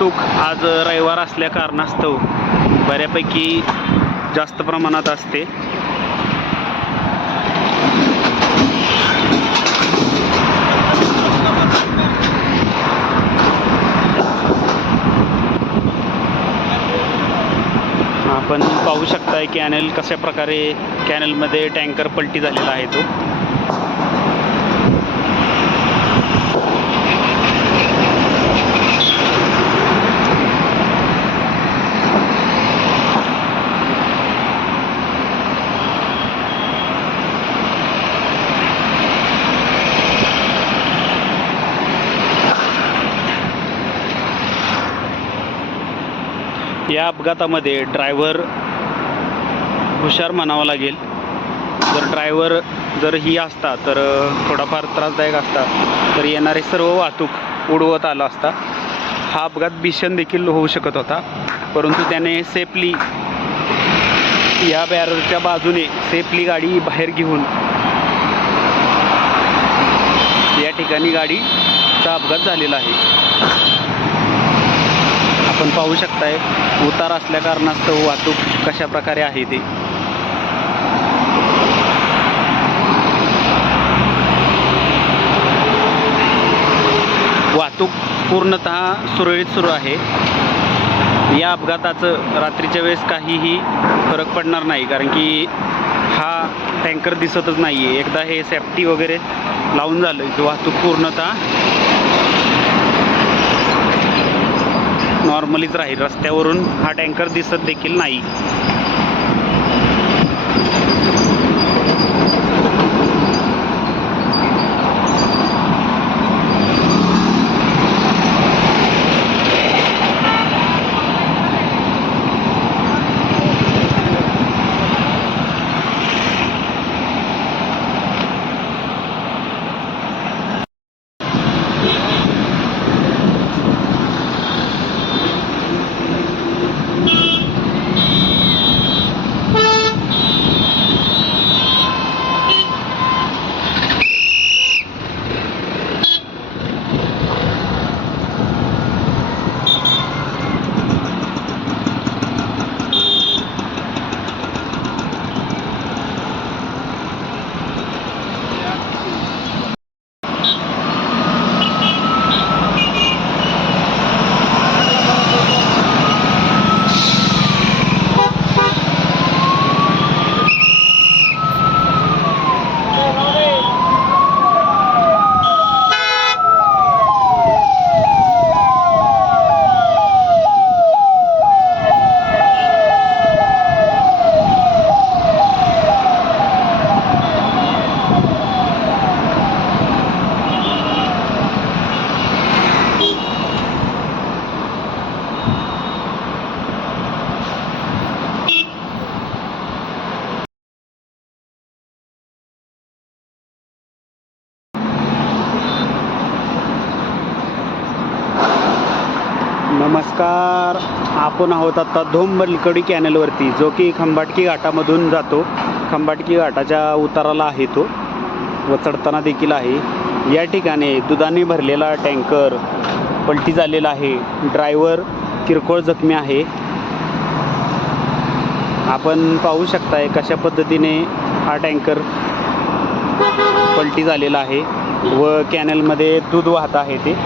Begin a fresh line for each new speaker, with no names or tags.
वाहतूक आज रविवार असल्या कारणास्तव बऱ्यापैकी जास्त प्रमाणात असते. आपण पाहू शकताय कॅनल कशा प्रकारे कॅनलमध्ये टँकर पलटी झालेला आहे तो. या अपघातामध्ये ड्रायव्हर हुशार म्हणावं लागेल. जर ड्रायव्हर जर ही असता तर थोडाफार त्रासदायक असता तर येणारे सर्व वाहतूक उडवत आला असता. हा अपघात भीषण देखील होऊ शकत होता. परंतु त्याने सेफली या बॅररच्या बाजूने सेफली गाडी बाहेर घेऊन या ठिकाणी गाडीचा अपघात झालेला आहे. आपण पाहू शकताय उतार असल्या कारणास्तव वाहतूक कशा प्रकारे आहे ते. वाहतूक पूर्णतः सुरळीत सुरू आहे. या अपघाताचं रात्रीच्या वेळेस काहीही फरक पडणार नाही कारण की हा टँकर दिसतच नाही आहे एकदा हे सेफ्टी वगैरे लावून झालं की वाहतूक पूर्णतः नॉर्मलीच राहील. रस्त्यावरून हा टँकर दिसत देखील नाही. नमस्कार. आपण आहोत आता धोमबलकडी कॅनलवरती जो की खंबाटकी घाटामधून जातो. खंबाटकी घाटाच्या उताराला आहे तो व चढताना देखील आहे. या ठिकाणी दुधाने भरलेला टँकर पलटी झालेला आहे. ड्रायव्हर किरकोळ जखमी आहे. आपण पाहू शकताय कशा पद्धतीने हा टँकर पलटी झालेला आहे व कॅनलमध्ये दूध वाहत आहे ते.